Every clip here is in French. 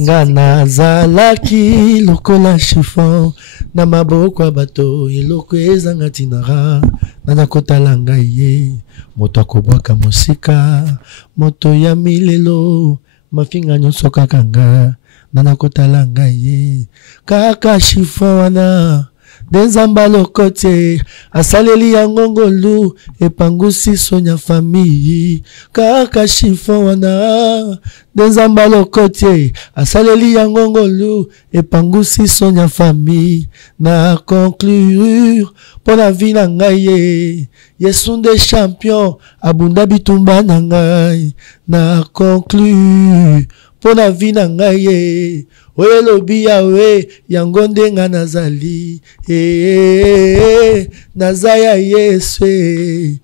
Ngana zalaki lokola chiffon na maboko ya bato eloko ezanga tinara nana kotala ngai ye moto akobwaka mosika moto ya milelo mafinga nyonso kaka nga nana kotala ngai ye kaka chiffon wana Denzamba lokote asaleli yango ngolu epangusi sonya famille kaka chiffon wana Denzamba lokote asaleli yango ngolu epangusi sonya famille na conclure pour la vie na ngai Yesu nde champion abunda bitumba na ngai na conclure pour la vie na ngai Oye lobi yawe yango ndenga nazali nazaya Yesu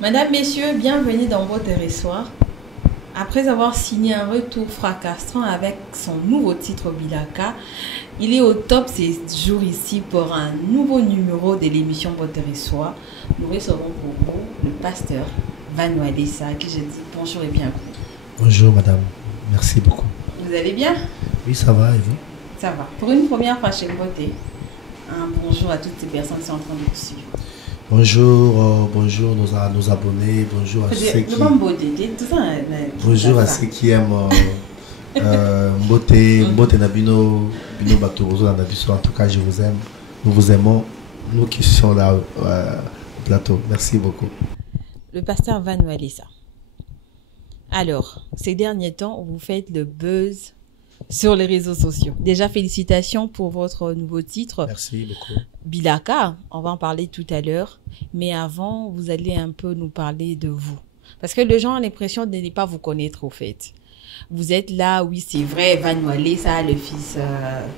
Mesdames, Messieurs, bienvenue dans votre territoire. Après avoir signé un retour fracassant avec son nouveau titre Bilaka, il est au top ces jours ici pour un nouveau numéro de l'émission Votre Territoire. Nous recevons pour vous le pasteur Van Walesa, à qui je dis bonjour et bienvenue. Bonjour madame, merci beaucoup. Vous allez bien? Oui, ça va et vous? Ça va. Pour une première fois chez Beauté, un bonjour à toutes ces personnes qui sont en train de vous suivre. Bonjour, bonjour nos abonnés, bonjour à ceux qui... Bonjour à ceux qui aiment Mbote Nabino Batorozo Nabiso. En tout cas, je vous aime. Nous vous aimons. Nous qui sommes là au plateau. Merci beaucoup. Le pasteur Van Walesa. Alors, ces derniers temps, vous faites le buzz sur les réseaux sociaux. Déjà, félicitations pour votre nouveau titre. Merci beaucoup. Bilaka, on va en parler tout à l'heure. Mais avant, vous allez un peu nous parler de vous. Parce que les gens ont l'impression de ne pas vous connaître au fait. Vous êtes là, oui, c'est vrai, Van Walesa, le fils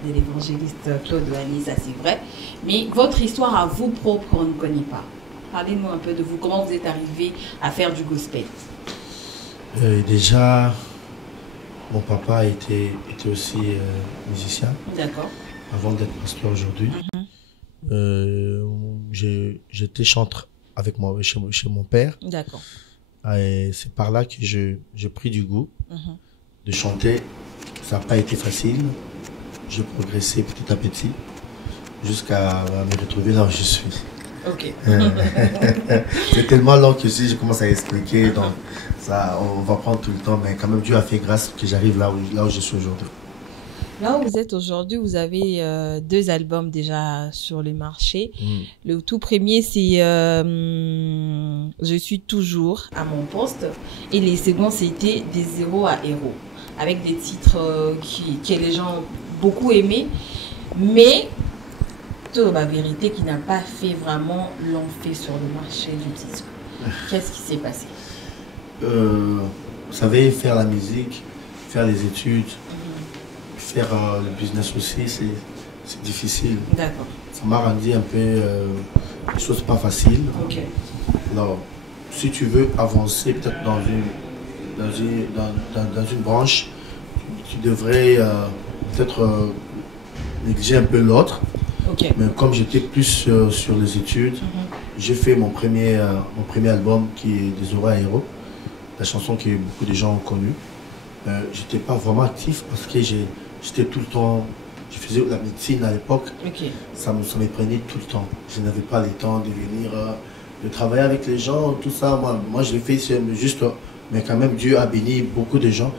de l'évangéliste Claude Walesa, c'est vrai. Mais votre histoire à vous propre, on ne connaît pas. Parlez-nous un peu de vous. Comment vous êtes arrivé à faire du gospel? Déjà, mon papa était aussi musicien. D'accord. Avant d'être pasteur aujourd'hui. J'étais chanteur avec moi chez mon père. D'accord. Et c'est par là que j'ai pris du goût de chanter. Ça n'a pas été facile. J'ai progressé petit à petit jusqu'à me retrouver là où je suis. Ok. C'est tellement long que si je commence à expliquer, donc ça, on va prendre tout le temps, mais quand même Dieu a fait grâce que j'arrive là où je suis aujourd'hui. Là où vous êtes aujourd'hui, vous avez 2 albums déjà sur le marché. Le tout premier, c'est Je suis toujours à mon poste. Et les seconds, c'était Des zéros à héros. Avec des titres que les gens ont beaucoup aimés. Mais, toute la vérité, qui n'a pas fait vraiment l'enfer sur le marché du disque. Qu'est-ce qui s'est passé? Vous savez, faire la musique, faire les études, faire le business aussi, c'est difficile. D'accord. Ça m'a rendu un peu des choses pas faciles. Ok. Alors, si tu veux avancer peut-être dans une branche, tu devrais peut-être négliger un peu l'autre. Okay. Mais comme j'étais plus sur les études, j'ai fait mon premier album qui est Des zéros à héros, la chanson que beaucoup de gens ont connue. J'étais pas vraiment actif parce que j'étais tout le temps, je faisais la médecine à l'époque, ça me prenait tout le temps. Je n'avais pas le temps de venir, de travailler avec les gens, tout ça. Moi je l'ai fait juste, mais quand même Dieu a béni beaucoup de gens.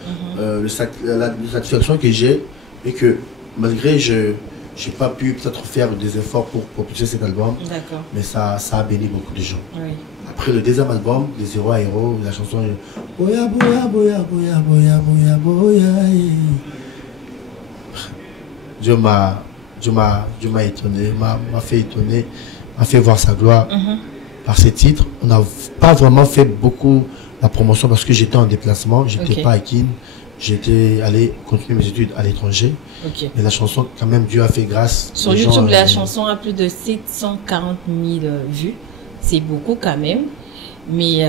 La satisfaction que j'ai et que malgré j'ai pas pu peut-être faire des efforts pour propulser cet album, mais ça a béni beaucoup de gens. Oui. Après le deuxième album, Des zéros à héros, la chanson Boya boya boya boya boya boya boya. Dieu m'a étonné, m'a fait étonner, m'a fait voir sa gloire par ces titres. On n'a pas vraiment fait beaucoup la promotion parce que j'étais en déplacement, j'étais pas à Kin, j'étais allé continuer mes études à l'étranger. Mais la chanson, quand même, Dieu a fait grâce. Sur YouTube, la chanson a plus de 740 000 vues. C'est beaucoup quand même. mais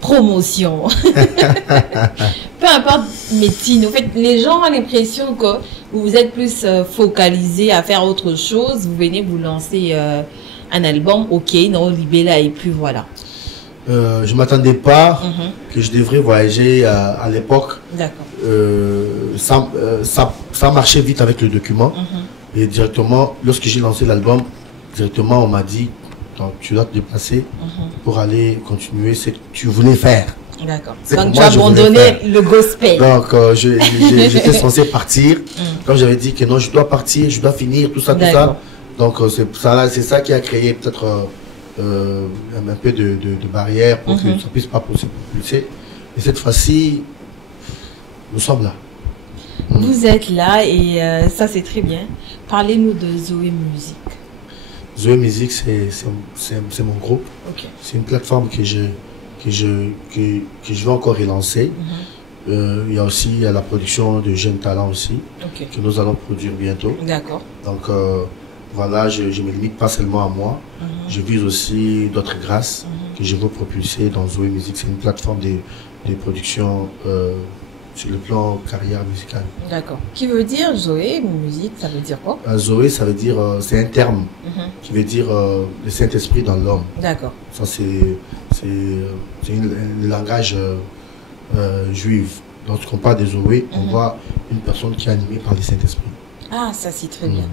promotion. Peu importe médecine. En fait, les gens ont l'impression que vous êtes plus focalisé à faire autre chose. Vous venez vous lancer un album, ok, non, Libella, et puis voilà. Je m'attendais pas que je devrais voyager à l'époque. D'accord. Ça marchait vite avec le document. Et directement, lorsque j'ai lancé l'album, directement on m'a dit, donc, tu dois te déplacer pour aller continuer ce que tu voulais faire. D'accord. Donc tu as abandonné le gospel. Donc j'étais censé partir. Quand j'avais dit que non, je dois partir, je dois finir, tout ça, tout ça. Donc c'est ça qui a créé peut-être un peu de barrière pour que ça puisse pas propulser. Et cette fois-ci, nous sommes là. Vous êtes là et ça c'est très bien. Parlez-nous de Zoé Music. Zoé Music, c'est mon groupe. C'est une plateforme que je vais encore relancer. Il y a aussi la production de jeunes talents aussi, que nous allons produire bientôt. D'accord. Donc voilà, je ne me limite pas seulement à moi. Je vise aussi d'autres grâces que je veux propulser dans Zoé Music. C'est une plateforme de production sur le plan carrière musicale. D'accord. Qui veut dire Zoé Music, ça veut dire quoi? Zoé, ça veut dire, c'est un terme qui veut dire le Saint-Esprit dans l'homme. D'accord. Ça, c'est un langage juif. Lorsqu'on parle de Zoé, on voit une personne qui est animée par le Saint-Esprit. Ah, ça c'est très bien.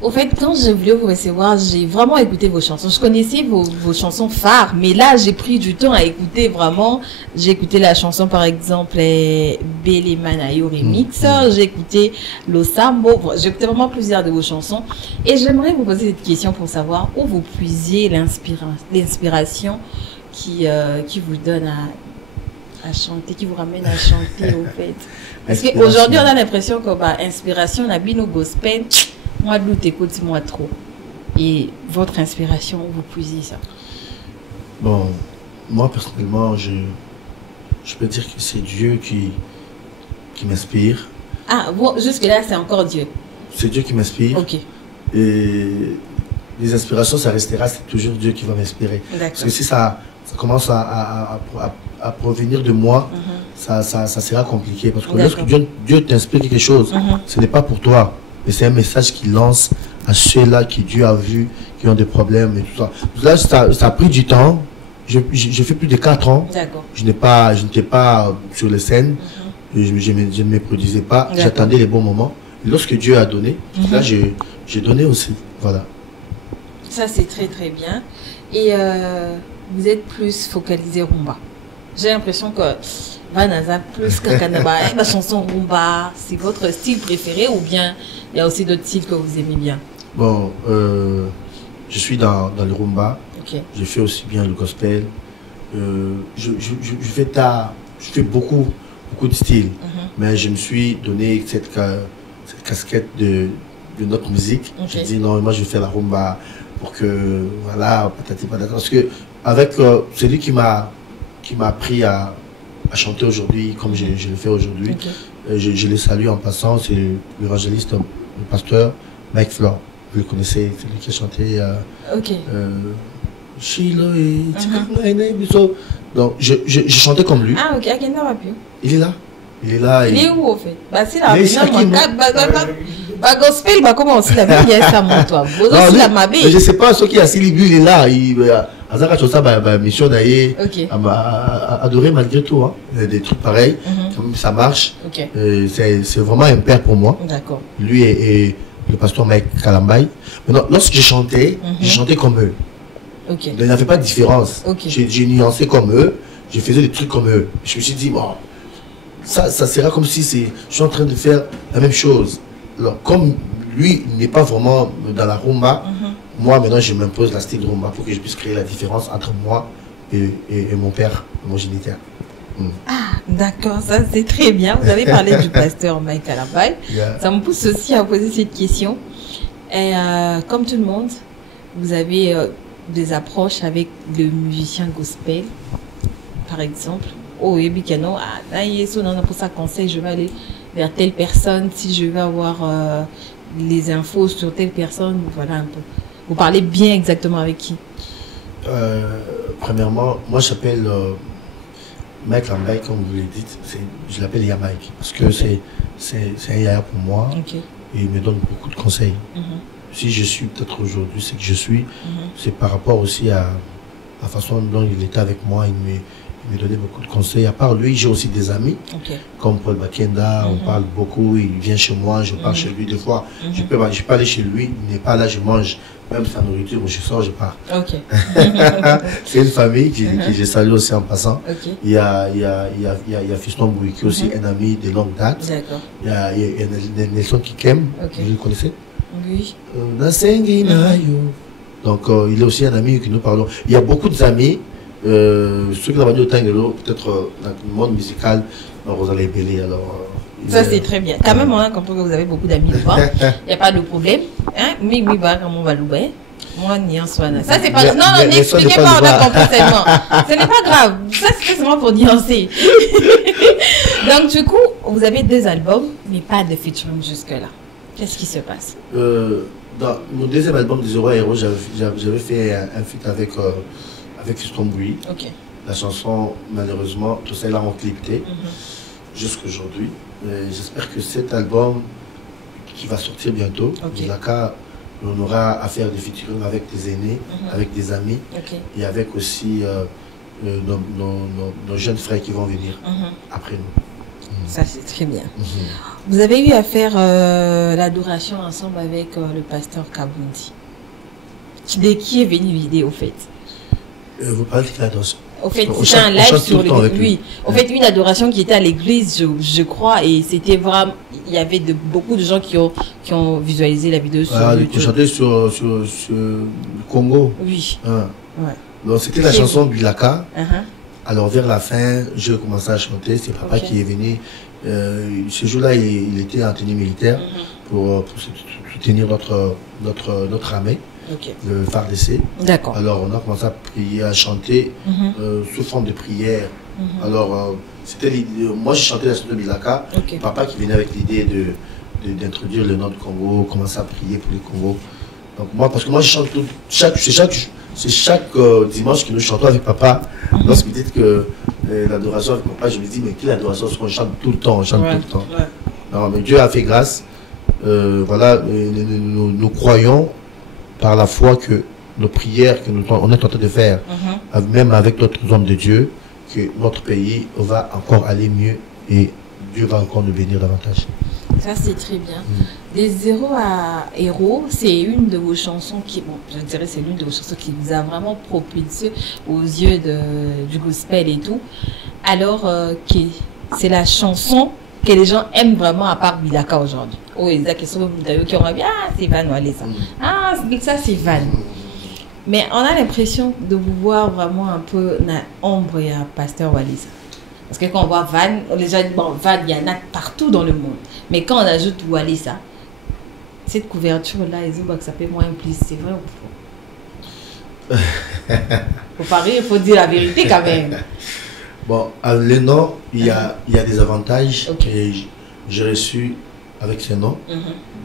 Au fait, quand je voulais vous recevoir, j'ai vraiment écouté vos chansons. Je connaissais vos chansons phares, mais là, j'ai pris du temps à écouter vraiment. J'ai écouté la chanson, par exemple, Bele Manayo Remix. J'ai écouté Lo Sambo. J'ai écouté vraiment plusieurs de vos chansons. Et j'aimerais vous poser cette question pour savoir où vous puisiez l'inspiration qui vous donne à chanter, qui vous ramène à chanter, au fait. Parce qu'aujourd'hui, on a l'impression que, inspiration, on a bien au gospel. Moi, de l'autre, écoute-moi trop. Et votre inspiration, vous puisez ça? Bon, moi, personnellement, je peux dire que c'est Dieu qui m'inspire. Ah, bon, jusque-là, c'est encore Dieu. C'est Dieu qui m'inspire. Ok. Et les inspirations, ça restera, c'est toujours Dieu qui va m'inspirer. Parce que si ça commence à provenir de moi, ça sera compliqué. Parce que lorsque Dieu t'inspire quelque chose, ce n'est pas pour toi. Mais c'est un message qu'il lance à ceux-là qui Dieu a vu, qui ont des problèmes et tout ça. Là, ça a pris du temps. Je fais plus de 4 ans. Je n'étais pas sur les scènes. Je ne me produisais pas. J'attendais les bons moments. Et lorsque Dieu a donné, là, j'ai donné aussi. Voilà. Ça, c'est très, très bien. Et vous êtes plus focalisé rumba. J'ai l'impression que Vanessa plus Kakanaba, la chanson rumba, c'est votre style préféré ou bien il y a aussi d'autres styles que vous aimez bien? Bon, je suis dans le rumba. Je fais aussi bien le gospel. Je fais beaucoup de styles. Mais je me suis donné cette casquette de notre musique. Je dis non, moi je vais faire la rumba pour que, voilà, patati patata. Parce que avec celui qui m'a appris à chanter aujourd'hui, comme je le fais aujourd'hui, je les salue en passant, c'est l'évangéliste, le pasteur Mike Flore. Vous le connaissez, c'est lui qui a chanté Shiloh et donc je chantais comme lui. Ah ok, il est là. Il est là. Il est où au fait? C'est la gospel, comment aussi la vie est ça, mon toi. Je sais pas, ce qui a Silibu, il est là. Azaka Chosa, mission d'ailleurs, adoré malgré tout. Des trucs pareils, ça marche. C'est vraiment un père pour moi. Lui et le pasteur Mike Kalambay. Maintenant, lorsque je chantais comme eux. Il n'y avait pas de différence. J'ai nuancé comme eux, je faisais des trucs comme eux. Je me suis dit, bon, ça sera comme si je suis en train de faire la même chose. Alors, comme lui n'est pas vraiment dans la rumba, moi maintenant je m'impose la style rumba pour que je puisse créer la différence entre moi et mon père, mon géniteur. Ah, d'accord, ça c'est très bien. Vous avez parlé du pasteur Mike Kalambay. Ça me pousse aussi à poser cette question. Et comme tout le monde, vous avez des approches avec le musicien gospel, par exemple. Oh, et Bikano, pour ça conseil, je vais aller vers telle personne, si je veux avoir les infos sur telle personne, voilà un peu. Vous parlez bien exactement avec qui? Premièrement, moi j'appelle Mike Lambaye, comme vous l'avez dit, je l'appelle Yamike, parce que Okay. c'est un yaya pour moi, Ok. et il me donne beaucoup de conseils. Mhm. Si je suis peut-être aujourd'hui, c'est que je suis, Mhm. c'est par rapport aussi à la façon dont il était avec moi, il me donnait beaucoup de conseils. À part lui, j'ai aussi des amis, Ok. comme Paul Bakenda, on Mhm. parle beaucoup, il vient chez moi, je pars Mhm. chez lui des fois. Mhm. Je peux pas aller chez lui, il n'est pas là, je mange, même sa nourriture, je sors, je pars. Ok. C'est une famille que je salue aussi en passant. Ok. Il y a Fiston Boui qui est aussi un ami de longue date. D'accord. Il y a Nelson Kikem, Ok. vous le connaissez? Oui. Nasengi Nayo. Donc il est aussi un ami que nous parlons. Il y a beaucoup d'amis, ceux qui ont au Tangelo, peut-être dans le monde musical, vous allez belé alors. Ça, c'est très bien. Quand même, on a compris que vous avez beaucoup d'amis devant. Il n'y a pas de problème. Hein? Mais comme on va louer. Moi, ni en soi. Ça, c'est pas. Non, non, n'expliquez pas, on a compris seulement. Ce n'est pas grave. Ça, c'est seulement pour nuancer. Donc, du coup, vous avez 2 albums, mais pas de featuring jusque-là. Qu'est-ce qui se passe? Dans mon deuxième album des Zéro Héros, j'avais fait un feat avec Fiston Boui. Ok. La chanson, malheureusement, tout ça, là, on clipté Mhm. jusqu'aujourd'hui. J'espère que cet album qui va sortir bientôt, Ok. Bilaka, on aura à faire des featuring avec des aînés, Mhm. avec des amis Ok. et avec aussi nos jeunes frères qui vont venir Mhm. après nous. Ça, c'est très bien. Mhm. Vous avez eu à faire l'adoration ensemble avec le pasteur Kabundi. De qui est venu l'idée, au fait? Vous parlez de l'adoration. Au fait, On c'était chante- un on live chante tout sur le temps avec lui. oui. Au fait, une adoration qui était à l'église, je crois, et c'était vraiment. Il y avait beaucoup de gens qui ont visualisé la vidéo sur Ah, YouTube. tu chantais sur le Congo. Oui. Hein. Ouais. Donc c'était la chanson Bilaka. Uh-huh. Alors vers la fin, j'ai commencé à chanter. C'est papa Ok. qui est venu. Ce jour-là, il était en tenue militaire pour soutenir notre armée, Ok. le FARDC. D'accord. Alors on a commencé à prier, à chanter sous forme de prière. Alors moi je chantais la chanson de Bilaka. Ok. Papa qui venait avec l'idée d'introduire le nom du Congo, commencer à prier pour le Congo. Donc moi, parce que moi je chante c'est chaque dimanche que nous chantons avec papa. Lorsque vous dites que l'adoration avec papa, je me dis mais quelle adoration, parce qu'on chante tout le temps, on chante tout le temps. Ouais. Non, mais Dieu a fait grâce. Voilà, nous croyons par la foi que nos prières que on est en train de faire, même avec d'autres hommes de Dieu, que notre pays va encore aller mieux et Dieu va encore nous bénir davantage. Ça, c'est très bien. Des Zéro à Héros, c'est une de vos chansons qui, bon, je dirais c'est l'une de vos chansons qui vous a vraiment propulsé aux yeux du gospel et tout. Alors, c'est la chanson que les gens aiment vraiment à part Bilaka aujourd'hui. Oh, ils sont d'ailleurs qui auraient dit, ah, c'est Van Walesa. Ah, ça, c'est Van. Mais on a l'impression de vous voir vraiment un peu dans l'ombre et un pasteur Walesa. Parce que quand on voit Van, les gens disent, bon, Van, il y en a partout dans le monde. Mais quand on ajoute Walesa, cette couverture-là, ils ont que ça fait moins plus. C'est vrai ou faux? Faut pas rire, il faut dire la vérité quand même. Bon, le nom, il y a des avantages Ok. que j'ai reçus avec ce nom.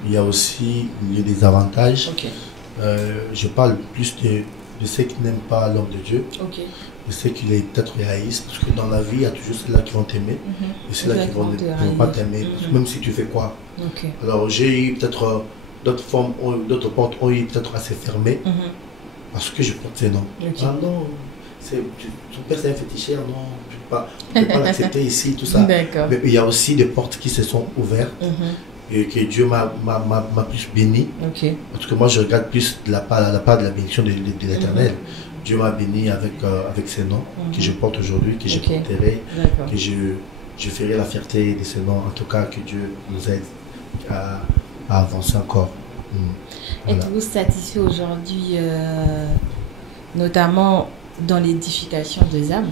Il y a aussi des désavantages. Ok. Je parle plus de ceux qui n'aiment pas l'homme de Dieu. Ok. Je sais qu'il est peut-être réaliste, parce que dans la vie, il y a toujours ceux-là qui vont t'aimer et ceux-là qui vont ne pas t'aimer, même si tu fais quoi. Ok. Alors j'ai eu peut-être d'autres formes, d'autres portes ont eu peut-être assez fermées parce que je porte ces noms. Ok. Ah non, ton père c'est un féticheur, non, je ne peux pas l'accepter ici, tout ça. D'accord. Mais il y a aussi des portes qui se sont ouvertes et que Dieu m'a plus béni. Ok. Parce que moi je regarde plus de la part de la bénédiction de l'Éternel. Dieu m'a béni avec ces noms que je porte aujourd'hui, que je porterai, que je ferai la fierté de ces noms. En tout cas, que Dieu nous aide à avancer encore. Voilà. Êtes-vous satisfait aujourd'hui, notamment dans l'édification des âmes,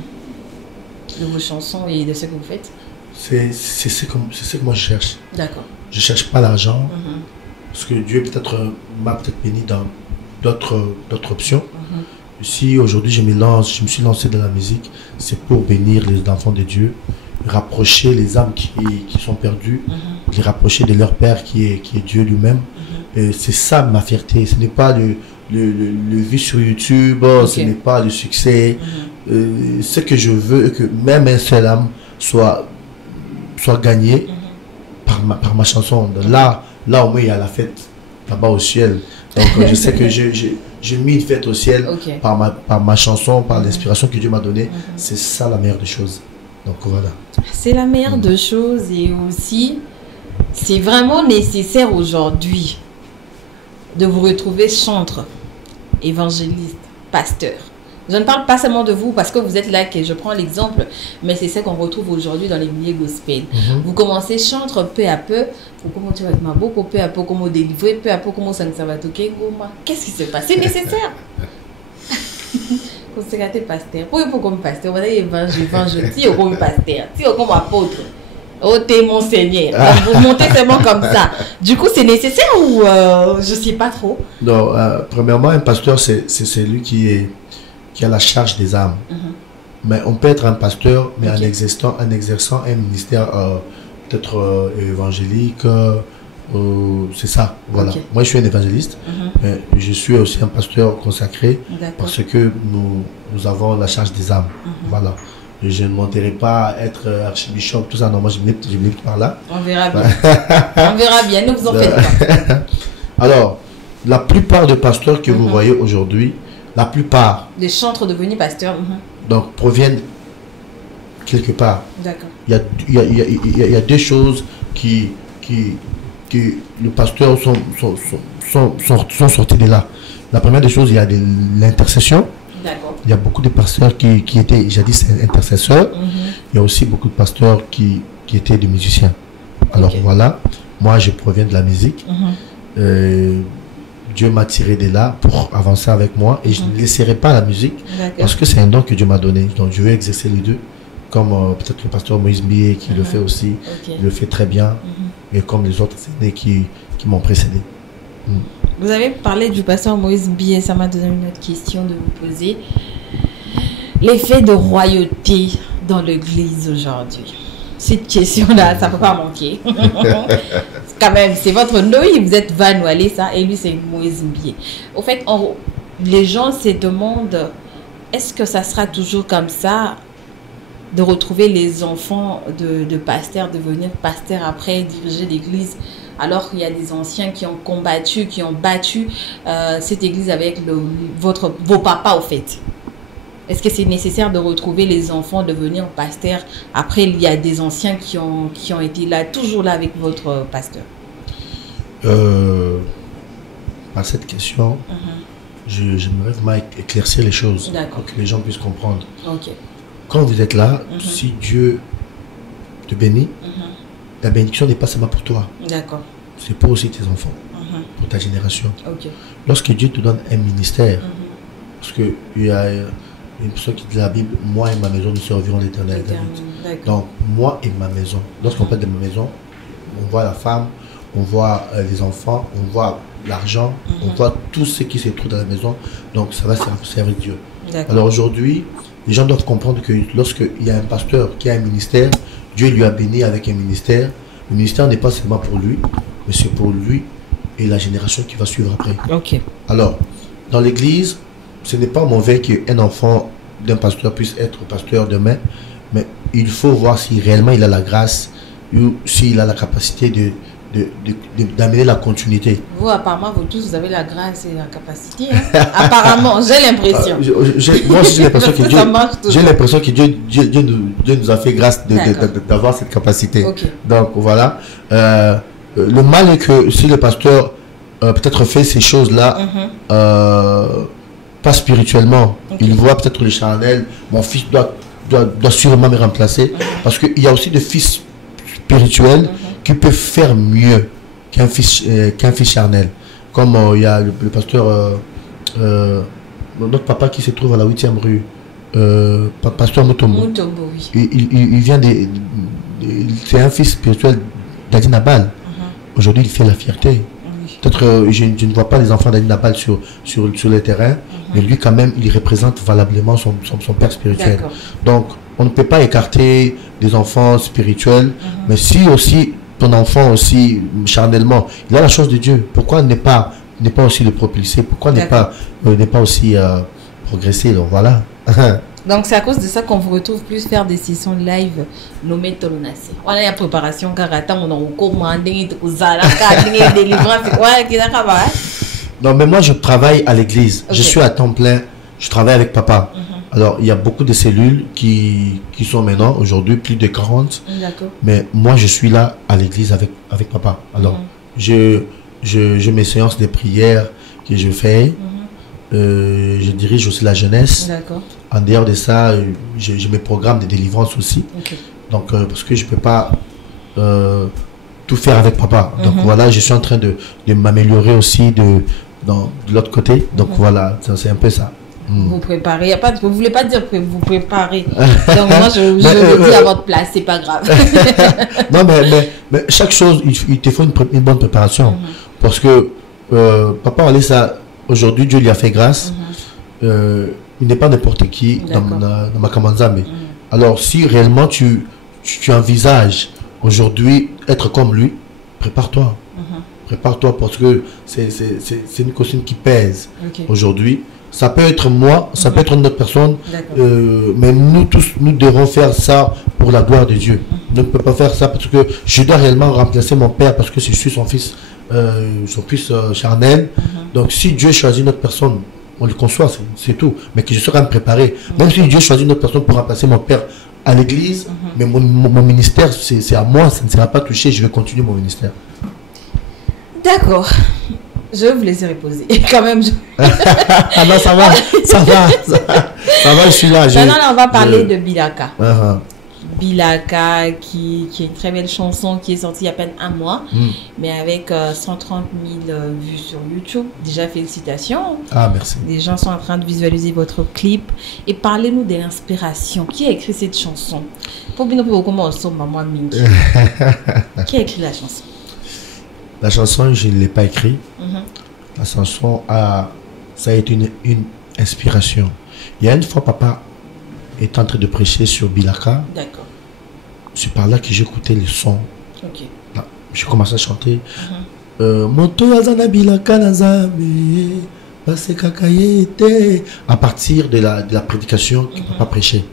de vos chansons et de ce que vous faites? C'est ce que moi je cherche. D'accord. Je ne cherche pas l'argent, parce que Dieu m'a peut-être béni dans d'autres options. Si aujourd'hui je me suis lancé dans la musique, c'est pour bénir les enfants de Dieu, rapprocher les âmes qui sont perdues, les rapprocher de leur Père qui est Dieu lui-même. C'est ça ma fierté. Ce n'est pas le vie sur YouTube, ce n'est pas le succès. Ce que je veux, que même un seul âme soit gagné par ma chanson. Là au moins il y a la fête là-bas au ciel. Donc je sais que j'ai mis une fête au ciel par ma chanson, par l'inspiration que Dieu m'a donnée. C'est ça la meilleure des choses. Donc voilà. C'est la meilleure des choses, et aussi c'est vraiment nécessaire aujourd'hui de vous retrouver chanteur, évangéliste, pasteur. Je ne parle pas seulement de vous parce que vous êtes là, que je prends l'exemple, mais c'est ça qu'on retrouve aujourd'hui dans les milieux gospel. Vous commencez chanteur peu à peu, pour comment tu vas être ma beaucoup, peu à peu comment délivrer, peu à peu comment ça va toquer. Qu'est-ce qui se passe? C'est nécessaire. Vous êtes pasteur. Pourquoi comme pasteur? Vous êtes évangéliste, ou comme pasteur, ou comme apôtre. Oh, t'es mon Seigneur. Vous montez seulement comme ça. Du coup, c'est nécessaire ou je ne sais pas trop? Non, premièrement, un pasteur, c'est celui qui a la charge des âmes. Mais on peut être un pasteur, mais en exerçant un ministère peut-être évangélique. C'est ça, voilà. Moi, je suis un évangéliste, mais je suis aussi un pasteur consacré parce que nous avons la charge des âmes. Voilà. Je ne m'enterrerai pas à être archibishop, tout ça. Non, moi, je me livre par là. On verra bien. On verra bien, ne vous en faites pas. Alors, la plupart des pasteurs que vous voyez aujourd'hui, la plupart des chantres devenus pasteurs donc proviennent quelque part. D'accord. Il y a deux choses qui les pasteurs sont sortis de là. La première des choses, il y a de l'intercession. D'accord. Il y a beaucoup de pasteurs qui étaient jadis intercesseurs. Il y a aussi beaucoup de pasteurs qui étaient des musiciens. Alors voilà, moi je proviens de la musique. Dieu m'a tiré de là pour avancer avec moi, et je ne laisserai pas la musique parce que c'est un don que Dieu m'a donné. Donc je vais exercer les deux, comme peut-être le pasteur Moïse Mbié qui le fait aussi, il le fait très bien, et comme les autres aînés qui m'ont précédé. Vous avez parlé du pasteur Moïse Mbié, ça m'a donné une autre question de vous poser. L'effet de royauté dans l'église aujourd'hui. Cette question-là, ça ne peut pas manquer. Quand même, c'est votre nom, vous êtes Vanoualé, ça, et lui, c'est Moïse Mbié. Au fait, les gens se demandent, est-ce que ça sera toujours comme ça, de retrouver les enfants de pasteurs, devenir pasteurs après, diriger l'église, alors qu'il y a des anciens qui ont combattu, qui ont battu cette église avec vos papas, au fait? Est-ce que c'est nécessaire de retrouver les enfants, devenir pasteurs? Après, il y a des anciens qui ont été là, toujours là avec votre pasteur. À cette question, j'aimerais vraiment éclaircir les choses pour que les gens puissent comprendre. Quand vous êtes là, si Dieu te bénit, la bénédiction n'est pas seulement pour toi. C'est pour aussi tes enfants, pour ta génération. Lorsque Dieu te donne un ministère, parce qu'il y a une personne qui dit la Bible, moi et ma maison nous servirons l'Éternel. Donc moi et ma maison, lorsqu'on parle de ma maison, on voit la femme, on voit les enfants, on voit l'argent, on voit tout ce qui se trouve dans la maison. Donc ça va servir Dieu. Alors aujourd'hui, les gens doivent comprendre que lorsqu'il y a un pasteur qui a un ministère, Dieu lui a béni avec un ministère. Le ministère n'est pas seulement pour lui, mais c'est pour lui et la génération qui va suivre après. Alors, dans l'église, ce n'est pas mauvais qu'un enfant d'un pasteur puisse être pasteur demain, mais il faut voir si réellement il a la grâce ou s'il a la capacité d'amener la continuité. Vous, apparemment, vous tous, vous avez la grâce et la capacité. Apparemment, j'ai l'impression. Moi aussi, j'ai l'impression que Dieu nous a fait grâce d'avoir cette capacité. Donc, voilà. Le mal est que si le pasteur peut-être fait ces choses-là, pas spirituellement, il voit peut-être le charnel, mon fils doit sûrement me remplacer, parce qu'il y a aussi des fils spirituels qui peuvent faire mieux qu'un fils charnel. Comme il y a le pasteur, notre papa qui se trouve à la 8e rue, pasteur Mutombo. Il vient c'est un fils spirituel d'Adina Bal. Aujourd'hui, il fait la fierté. Peut-être je ne vois pas les enfants d'Adina Bal sur le terrain, mais lui quand même, il représente valablement son père spirituel. Donc, on ne peut pas écarter des enfants spirituels, mais si aussi ton enfant aussi charnellement, il a la chose de Dieu, pourquoi ne pas n'est pas aussi le propulser? Pourquoi ne pas aussi progresser? Donc voilà. Donc c'est à cause de ça qu'on vous retrouve plus faire des sessions live nommées Tolonasi. Voilà la préparation karata, on a recommandé des livrables. Non, mais moi je travaille à l'église. Je suis à temps plein. Je travaille avec papa. Alors il y a beaucoup de cellules qui sont maintenant aujourd'hui plus de 40. Mais moi je suis là à l'église avec papa. Alors je mes séances de prière que je fais. Je dirige aussi la jeunesse. En dehors de ça, j'ai mes programmes de délivrance aussi. Donc, parce que je ne peux pas tout faire avec papa. Donc voilà, je suis en train de m'améliorer aussi de l'autre côté. Donc voilà, c'est un peu ça. Vous préparez, vous ne voulez pas dire que vous préparez. Donc moi, je le dis à votre place, c'est pas grave. Non, mais chaque chose, il te faut une bonne préparation. Parce que papa, allez, ça, aujourd'hui, Dieu lui a fait grâce. Il n'est pas n'importe qui dans ma Kamanzambe. Alors, si réellement tu envisages aujourd'hui être comme lui, prépare-toi. Prépare-toi parce que c'est une costume qui pèse aujourd'hui. Ça peut être moi, ça peut être une autre personne, mais nous tous, nous devons faire ça pour la gloire de Dieu. Je ne peux pas faire ça parce que je dois réellement remplacer mon père parce que je suis son fils charnel. Donc, si Dieu choisit une autre personne, on le conçoit, c'est tout. Mais que je serai à me préparer. Même si Dieu choisit une autre personne pour remplacer mon père à l'église, mais mon ministère, c'est à moi, ça ne sera pas touché, je vais continuer mon ministère. D'accord. Je vais vous laisser reposer. Quand même. Ah non, ça va, je suis là. Maintenant, on va parler de Bilaka. Bilaka, qui est une très belle chanson qui est sortie il y a à peine un mois, mais avec 130 000 vues sur YouTube. Déjà, félicitations. Ah, merci. Les gens sont en train de visualiser votre clip. Et parlez-nous de l'inspiration. Qui a écrit cette chanson? Qui a écrit la chanson? La chanson, je ne l'ai pas écrite. La chanson, ça a été une inspiration. Il y a une fois, papa est en train de prêcher sur Bilaka. D'accord. C'est par là que j'écoutais le son. J'ai commencé à chanter. Moto yazana Bilaka nazame, parce que à partir de la prédication que papa prêchait.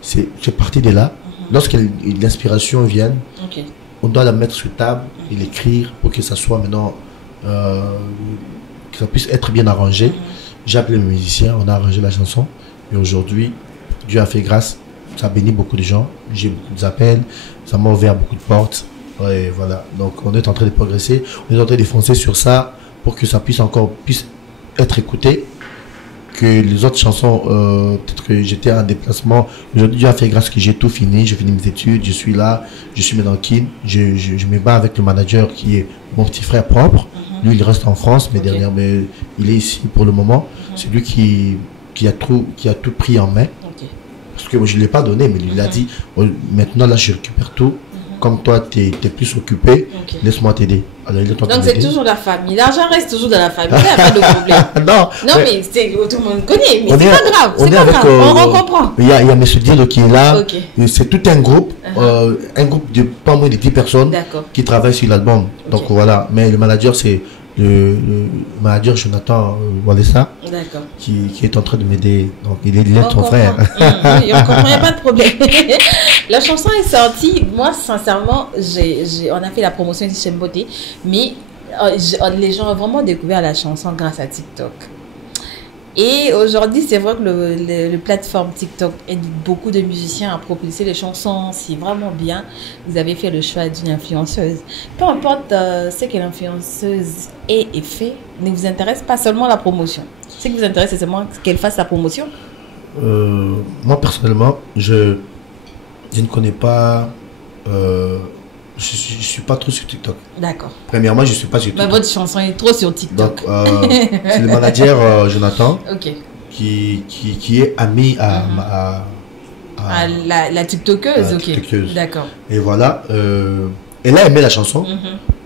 C'est parti de là. Lorsque l'inspiration vient, on doit la mettre sur table et l'écrire pour que ça soit maintenant, que ça puisse être bien arrangé. J'ai appelé le musicien, on a arrangé la chanson. Et aujourd'hui, Dieu a fait grâce, ça a béni beaucoup de gens. J'ai beaucoup d'appels, ça m'a ouvert beaucoup de portes. Et voilà. Donc on est en train de progresser, on est en train de foncer sur ça pour que ça puisse être écouté. Que les autres chansons, peut-être que j'étais en déplacement. Aujourd'hui, Dieu a fait grâce que j'ai tout fini, j'ai fini mes études, je suis là, je suis maintenant kin. Je me bats avec le manager qui est mon petit frère propre. Lui, il reste en France, mais mais il est ici pour le moment. C'est lui qui a tout pris en main. Parce que moi, je ne l'ai pas donné, mais lui, il a dit, maintenant, là, je récupère tout. Comme toi, tu es plus occupé, laisse-moi t'aider. Donc, c'est toujours la famille. L'argent reste toujours dans la famille. Il n'y a pas de problème. non, mais tout le monde connaît. Mais c'est pas grave. C'est pas grave. On comprend. Il y a M. Dielo qui est là. C'est tout un groupe. Un groupe de pas moins de 10 personnes qui travaillent sur l'album. Donc, voilà. Mais le manager, c'est le manager Jonathan Walesa qui est en train de m'aider. Donc, il est ton frère. Oui, on comprend. Il n'y a pas de problème. La chanson est sortie. Moi, sincèrement, on a fait la promotion de chez Mbote, mais les gens ont vraiment découvert la chanson grâce à TikTok. Et aujourd'hui, c'est vrai que le plateforme TikTok aide beaucoup de musiciens à propulser les chansons. C'est vraiment bien. Vous avez fait le choix d'une influenceuse. Peu importe ce que l'influenceuse est et fait, ne vous intéresse pas seulement la promotion. Ce qui vous intéresse, c'est seulement qu'elle fasse la promotion. Moi, personnellement, je ne connais pas... je ne suis pas trop sur TikTok. D'accord. Premièrement, je ne suis pas sur TikTok. Mais votre chanson est trop sur TikTok. Donc, c'est le manager Jonathan qui est ami à la TikTokeuse. TikTokeuse. D'accord. Et voilà. Elle a aimé la chanson.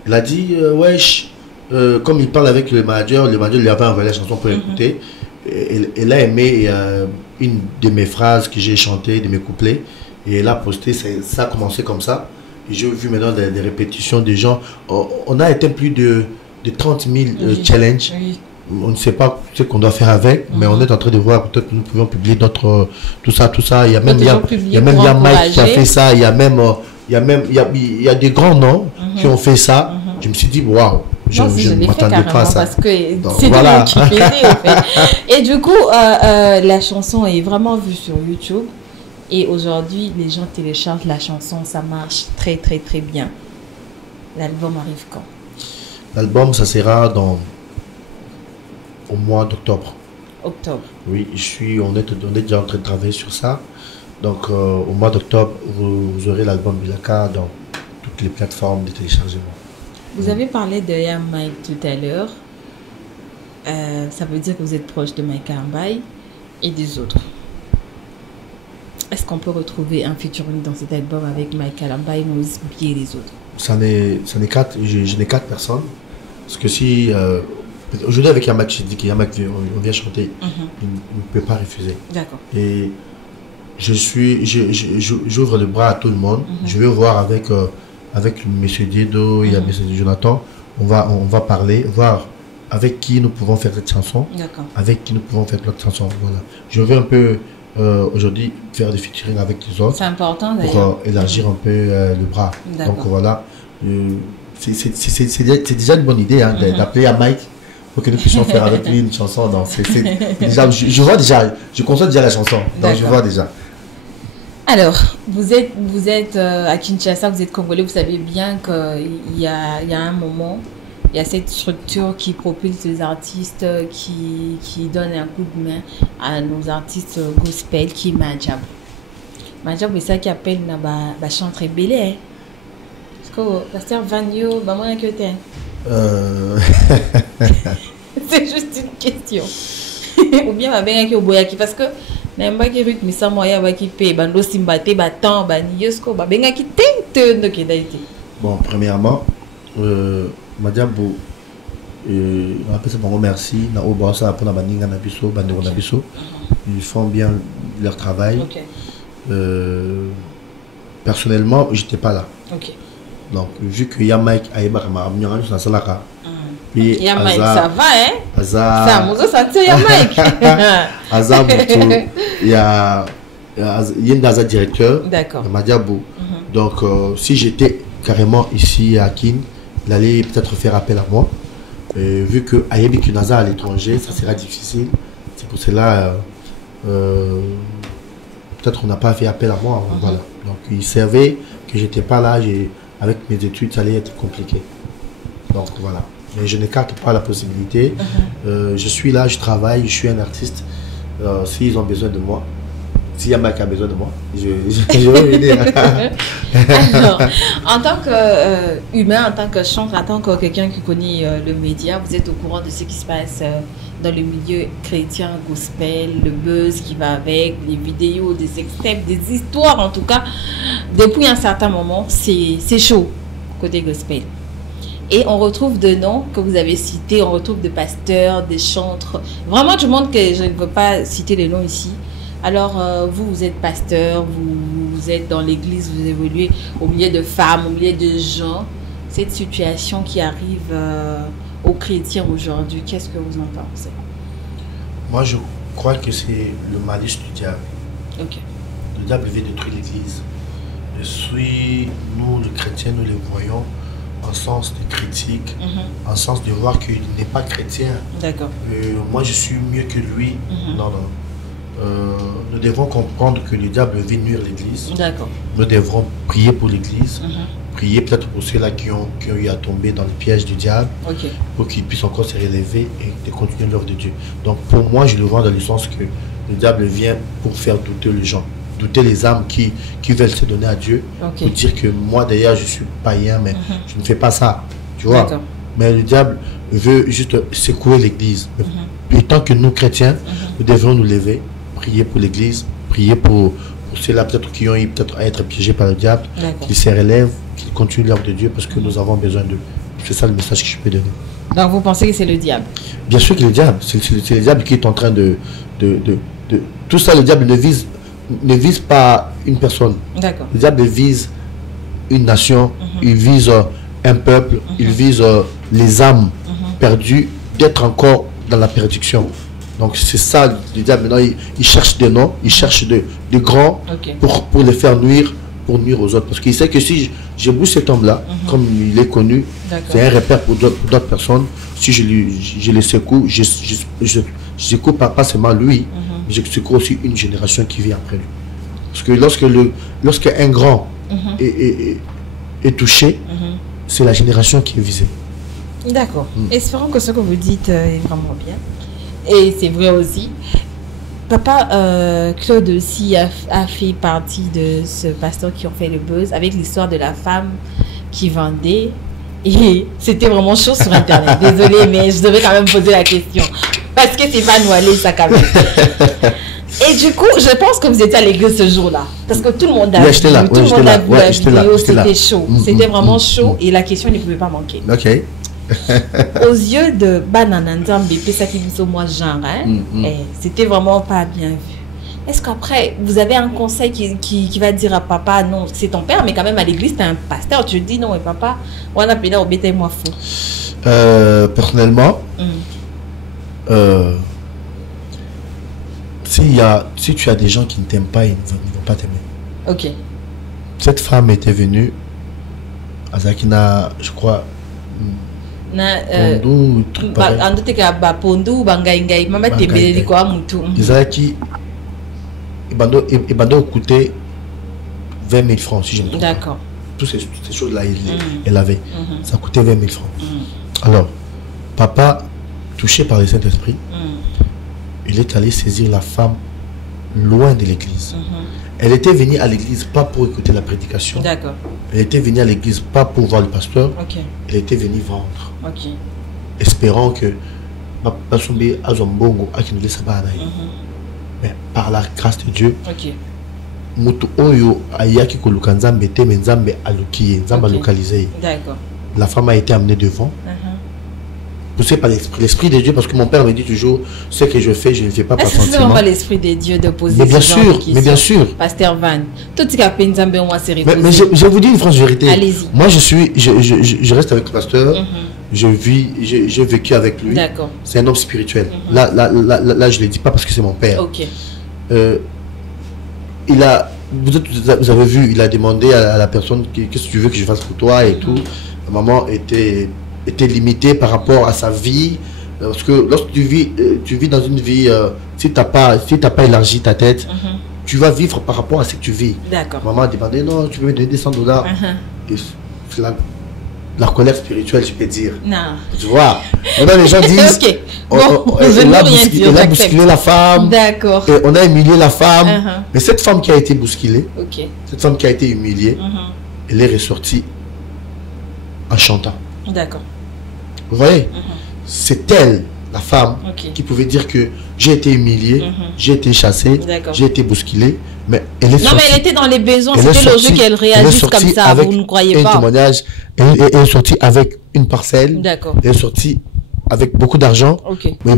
Elle a dit, wesh, comme il parle avec le manager lui avait envoyé la chanson pour écouter. Elle a aimé une de mes phrases que j'ai chantées, de mes couplets. Et elle a posté, ça a commencé comme ça. Et j'ai vu maintenant des répétitions des gens. On a atteint plus de de 30 000 challenges. Oui. On ne sait pas ce qu'on doit faire avec, mais on est en train de voir, peut-être que nous pouvons publier d'autres, tout ça. Il y a même, Mike qui a fait ça, il y a des grands noms qui ont fait ça. Je me suis dit, waouh, je ne m'attendais pas à ça. Parce que c'est voilà. Qui faisait, en fait. Et du coup, la chanson est vraiment vue sur YouTube. Et aujourd'hui, les gens téléchargent la chanson, ça marche très, très, très bien. L'album arrive quand? L'album, ça sera au mois d'octobre. Octobre. Oui, on est déjà en train de travailler sur ça. Donc, au mois d'octobre, vous aurez l'album Bilaka dans toutes les plateformes de téléchargement. Vous avez parlé de Yam Mike tout à l'heure. Ça veut dire que vous êtes proche de Mike Kalambaye et des autres. Est-ce qu'on peut retrouver un featuring dans cet album avec Mike Kalambaye, Moïse Bouye et les autres? Ça n'est 4. Je n'ai 4 personnes. Parce que si... aujourd'hui, avec Yamak, j'ai dit que Yamak, on vient chanter. Il ne peut pas refuser. D'accord. Et j'ouvre le bras à tout le monde. Je vais voir avec M. Diedo et M. Jonathan. On va parler, voir avec qui nous pouvons faire cette chanson. Avec qui nous pouvons faire l'autre chanson. Voilà. Je vais un peu... aujourd'hui faire des featuring avec les autres. C'est important d'ailleurs. Pour élargir un peu le bras. Donc voilà, c'est déjà une bonne idée d'appeler à Mike pour que nous puissions faire avec lui une chanson. Donc déjà, je vois déjà, je conçois déjà la chanson. Donc je vois déjà. Alors, vous êtes à Kinshasa, vous êtes congolais, vous savez bien qu'il y a un moment, il y a cette structure qui propulse les artistes, qui donne un coup de main à nos artistes gospel, qui est Majab. Majab, c'est ça qui appelle la chanterie belé. Parce que Pasteur Vanyo, moi, c'est juste une question. Ou bien, au Boyaki, parce que n'importe quel rythme, ça moyen va qui paye, bando simbate, batan, baniosko, babenga qui tente de kédaïté. Bon, premièrement, Madiabou, on appelle ça bon merci. Na Obosa pour la baninga na biso, bandero na biso. Ils font bien leur travail. Personnellement, j'étais pas là. Donc, vu que Yamaik a ébarqué, il y a un peu de salaka. Yamaik, ça va, hein? Ça, moi, ça tient Yamaik. Azar, il y a un directeur. D'accord. Madiabou. Donc, si j'étais carrément ici à Kin, il allait peut-être faire appel à moi. Vu que Ayebi Kunaza à l'étranger, ça sera difficile. C'est pour cela, peut-être on n'a pas fait appel à moi. Voilà. Donc, il savait que j'étais pas là. Avec mes études, ça allait être compliqué. Donc, voilà. Mais je n'écarte pas la possibilité. Je suis là, je travaille, je suis un artiste. S'ils ont besoin de moi, si Yamak a besoin de moi, je vais venir. Alors, en tant qu'humain, en tant que chanteur, en tant que quelqu'un qui connaît le média, vous êtes au courant de ce qui se passe dans le milieu chrétien, gospel, le buzz qui va avec, les vidéos, des sextapes, des histoires en tout cas. Depuis un certain moment, c'est chaud côté gospel. Et on retrouve des noms que vous avez cités, on retrouve des pasteurs, des chantres. Vraiment, tout le monde que je ne veux pas citer les noms ici. Alors, vous êtes pasteur, vous êtes dans l'église, vous évoluez au milieu de femmes, au milieu de gens. Cette situation qui arrive aux chrétiens aujourd'hui, qu'est-ce que vous en pensez? Moi, je crois que c'est le malus du diable. Le diable veut détruire l'église. Nous, les chrétiens, nous les voyons en sens de critique, en sens de voir qu'il n'est pas chrétien. D'accord. Moi, je suis mieux que lui. Non. Nous devons comprendre que le diable veut nuire l'église. D'accord. Nous devrons prier pour l'église, prier peut-être pour ceux-là qui ont eu à tomber dans le piège du diable, pour qu'ils puissent encore se relever et de continuer l'œuvre de Dieu. Donc pour moi, je le vois dans le sens que le diable vient pour faire douter les gens, douter les âmes qui veulent se donner à Dieu, pour dire que moi d'ailleurs je suis païen, mais je ne fais pas ça, tu vois. Mais le diable veut juste secouer l'église. Et tant que nous chrétiens, nous devons nous lever, prier pour l'église, prier pour ceux-là peut-être qui ont eu peut-être à être piégés par le diable, qu'ils se relèvent, qu'ils continuent l'œuvre de Dieu parce que nous avons besoin d'eux. C'est ça le message que je peux donner. Donc vous pensez que c'est le diable? Bien sûr que le diable, c'est le diable qui est en train de tout ça. Le diable ne vise pas une personne. Le diable vise une nation, il vise un peuple, il vise les âmes perdu d'être encore dans la perdition. Donc c'est ça, le diable maintenant, il cherche des noms, il cherche de grands pour les faire nuire, pour nuire aux autres. Parce qu'il sait que si je bouge cet homme-là, comme il est connu, c'est un repère pour d'autres personnes. Si je les secoue, je secoue pas seulement lui, mais je secoue aussi une génération qui vient après lui. Parce que lorsque un grand est touché, c'est la génération qui est visée. D'accord. Espérons que ce que vous dites est vraiment bien. Et c'est vrai aussi. Papa, Claude aussi a fait partie de ce pasteur qui ont fait le buzz avec l'histoire de la femme qui vendait. Et c'était vraiment chaud sur Internet. Désolée, mais je devais quand même poser la question. Parce que c'est pas Noalé, ça quand même. Et du coup, je pense que vous étiez à l'église ce jour-là. Parce que tout le monde a vu, tout le monde a vu la vidéo, c'était chaud. C'était vraiment chaud et la question ne pouvait pas manquer. Ok. Aux yeux de Banananzambe, c'était vraiment pas bien vu. Est-ce qu'après, vous avez un conseil qui va dire à papa, non, c'est ton père, mais quand même à l'église, t'es un pasteur, tu dis non, et papa, on a appelé au bétail, moi fou. Personnellement, si tu as des gens qui ne t'aiment pas, ils ne vont pas t'aimer. Ok. Cette femme était venue à Zakina, je crois. Pondu, truc pareil. Izaki, Ibando coûtait 20 000 francs, si je ne me trompe pas. D'accord. Toutes ces choses-là, elle avait. Ça coûtait 20 000 francs. Alors, papa, touché par le Saint-Esprit, il est allé saisir la femme loin de l'église. Elle était venue à l'église pas pour écouter la prédication. D'accord. Elle était venue à l'église pas pour voir le pasteur. Elle était venue vendre. Espérant que mais par la grâce de Dieu, la femme a été amenée devant. Poussé par l'esprit de Dieu, parce que mon père me dit toujours, ce que je fais, je ne le fais pas par sentiment. Est-ce que c'est vraiment l'esprit de Dieu de poser mais bien sûr, mais bien sûr. Pasteur Van, tout ce qui a fait Nzambe, moi c'est reposé. Mais je vous dis une franche vérité. Allez-y. Moi je reste avec le pasteur, j'ai vécu avec lui. D'accord. C'est un homme spirituel. Là, je ne le dis pas parce que c'est mon père. Ok. Vous avez vu, il a demandé à la personne, qu'est-ce que tu veux que je fasse pour toi et tout. La maman était limitée par rapport à sa vie, parce que lorsque tu vis dans une vie, si tu n'as pas élargi ta tête, tu vas vivre par rapport à ce que tu vis. D'accord. Maman a demandé, non, tu peux me donner $100. Et la colère spirituelle, je peux dire. Non. Tu vois, maintenant les gens disent, ok. On a bousculé la femme. D'accord. Et on a humilié la femme. Mais cette femme qui a été bousculée, cette femme qui a été humiliée, elle est ressortie en chantant. D'accord. Vous voyez, c'est elle, la femme, qui pouvait dire que j'ai été humiliée, j'ai été chassée, j'ai été bousculée, mais elle est sortie. Non, mais elle était dans les besoins, c'était logique qu'elle réagisse comme ça, vous ne croyez pas. Un témoignage, elle est sortie avec une parcelle, elle est sortie avec beaucoup d'argent, mais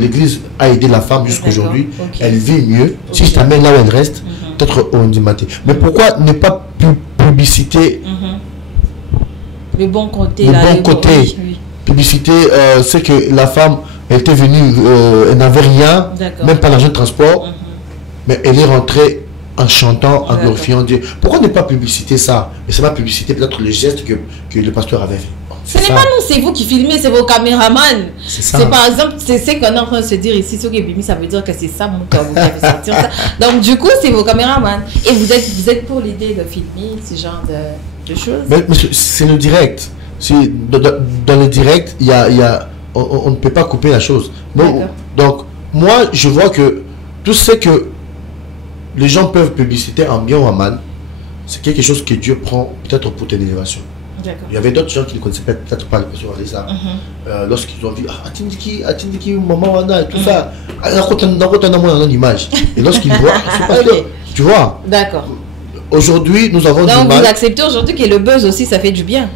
l'église a aidé la femme jusqu'à aujourd'hui, elle vit mieux. Si je t'amène là où elle reste, peut-être on dit maté. Mais pourquoi ne pas publiciter le bon côté, le bon côté. Oui. Publicité, c'est que la femme était venue, elle n'avait rien, même pas l'argent de transport, mais elle est rentrée en chantant, en glorifiant Dieu. Pourquoi ne pas publiciter ça? Mais c'est pas publiciter peut-être le geste que le pasteur avait fait. Ce n'est pas nous, c'est vous qui filmez, c'est vos caméramans. C'est par exemple, c'est ce qu'on est en train de se dire ici, ce qui est bimi, ça veut dire que c'est ça mon cas, vous avez sortir ça. Donc du coup, c'est vos caméramans. Et vous êtes pour l'idée de filmer ce genre de choses? Mais c'est le direct. Dans le direct, on ne peut pas couper la chose. Donc, moi, je vois que tout ce que les gens peuvent publiciter en bien ou en mal, c'est quelque chose que Dieu prend peut-être pour ton élévation. Il y avait d'autres gens qui ne connaissaient peut-être pas le pasteur Alisa. Lorsqu'ils ont vu Atindiki, maman Wana et tout ça, on a une image. Et lorsqu'ils voient, tu vois. D'accord. Aujourd'hui, nous avons du mal. Donc vous acceptez aujourd'hui que le buzz aussi, ça fait du bien.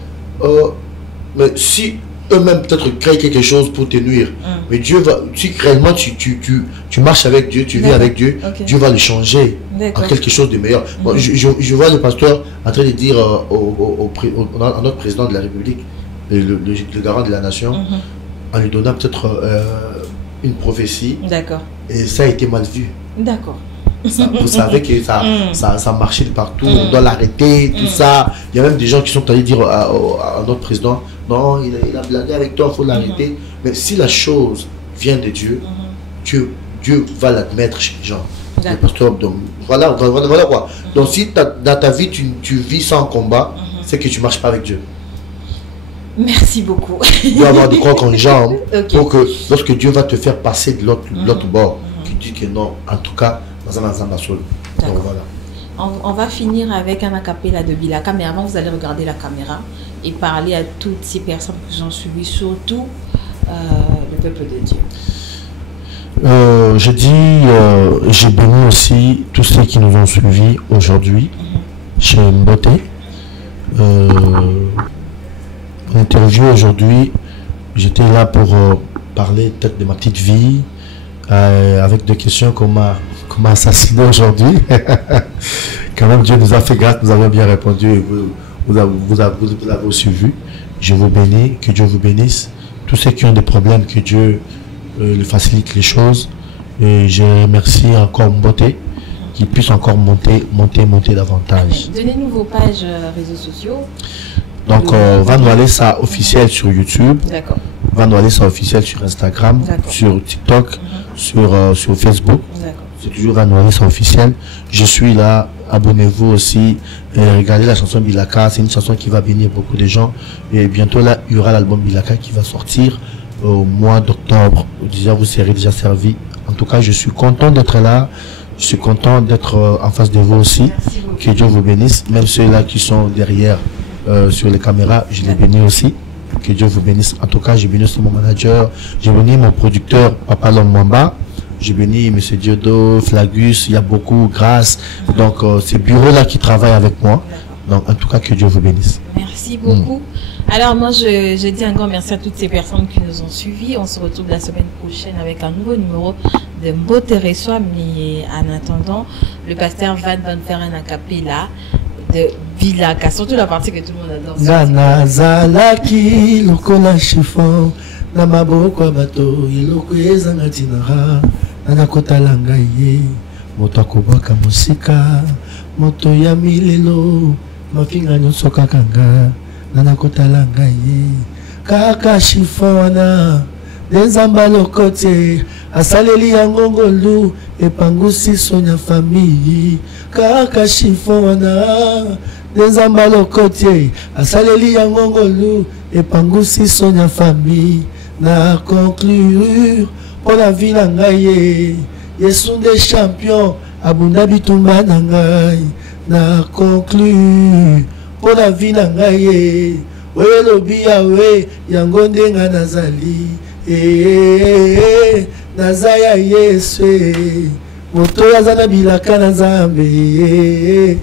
Mais si eux-mêmes peut-être créent quelque chose pour te nuire, mais Dieu va, si réellement tu marches avec Dieu, tu vis avec Dieu, Dieu va le changer en quelque chose de meilleur. Bon, je vois le pasteur en train de dire à notre président de la République, le garant de la nation, en lui donnant peut-être une prophétie. D'accord. Et ça a été mal vu. D'accord. Vous savez que ça marchait de partout, on doit l'arrêter, tout ça. Il y a même des gens qui sont allés dire à notre président, non, il a blagué avec toi, il faut l'arrêter. Mais si la chose vient de Dieu, Dieu va l'admettre chez les gens. Les pasteurs, donc, voilà quoi. Donc si dans ta vie tu vis sans combat, c'est que tu ne marches pas avec Dieu. Merci beaucoup. Il doit avoir de quoi qu'on jambe pour que lorsque Dieu va te faire passer de l'autre bord, tu dis que non, en tout cas, dans un ensemble seul. Donc voilà. On va finir avec un acapella de Bilaka, mais avant vous allez regarder la caméra et parler à toutes ces personnes qui ont suivi, surtout le peuple de Dieu. Je dis, j'ai béni aussi tous ceux qui nous ont suivis aujourd'hui chez Mbote. Interview aujourd'hui, j'étais là pour parler peut-être de ma petite vie, avec des questions qu'on m'a assassiné aujourd'hui. Quand même, Dieu nous a fait grâce, nous avons bien répondu et vous avez aussi vu. Je vous bénis, que Dieu vous bénisse. Tous ceux qui ont des problèmes, que Dieu le facilite les choses. Et je remercie encore Mbote, qu'il puisse encore monter davantage. Donnez-nous vos pages réseaux sociaux. Donc, Van Walesa officiel sur YouTube. D'accord. Van Walesa officiel sur Instagram, sur TikTok, sur Facebook. C'est toujours Van Walesa officiel. Je suis là. Abonnez-vous aussi. Regardez la chanson Bilaka. C'est une chanson qui va bénir beaucoup de gens. Et bientôt, là, il y aura l'album Bilaka qui va sortir au mois d'octobre. Déjà, vous serez déjà servi. En tout cas, je suis content d'être là. Je suis content d'être en face de vous aussi. Que Dieu vous bénisse. Même ceux-là qui sont derrière sur les caméras, je les bénis aussi. Que Dieu vous bénisse. En tout cas, je bénis mon manager. Je bénis mon producteur, Papa Lomwamba. Je bénis M. Diodo, Flagus. Il y a beaucoup, grâce. Donc, ces bureaux-là qui travaillent avec moi. Donc, en tout cas, que Dieu vous bénisse. Merci beaucoup. Alors, moi, je dis un grand merci à toutes ces personnes qui nous ont suivis. On se retrouve la semaine prochaine avec un nouveau numéro de Mbote Reçoit. Mais en attendant, le pasteur Van faire un acapella de Bilaka, surtout la partie que tout le monde adore. Nana zalaki lokola chiffon na maboko bato iloko ezanga tinara nana kotala ngai moto akobwaka musika moto ya milelo mafinga nyonso kaka nga nana kotala ngai kaka chiffon wana nzamba lokote asaleli yango ngolu epangusi sonya famille kaka chiffon wana nzamba lokote asaleli yango ngolu epangusi sonya famille na conclure pour la vie na ngai yesu nde champion abunda bitumba na ngai na conclure pour la vie na ngai oyo lobi yawe yango ndenga nazali nazaya yesu moto aza na bilaka na nzambe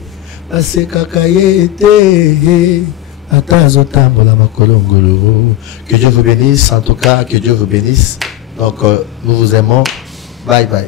asekaka ye te ata azotambola makolo ngolo. Que Dieu vous bénisse, en tout cas que Dieu vous bénisse. Donc nous vous aimons. Bye bye.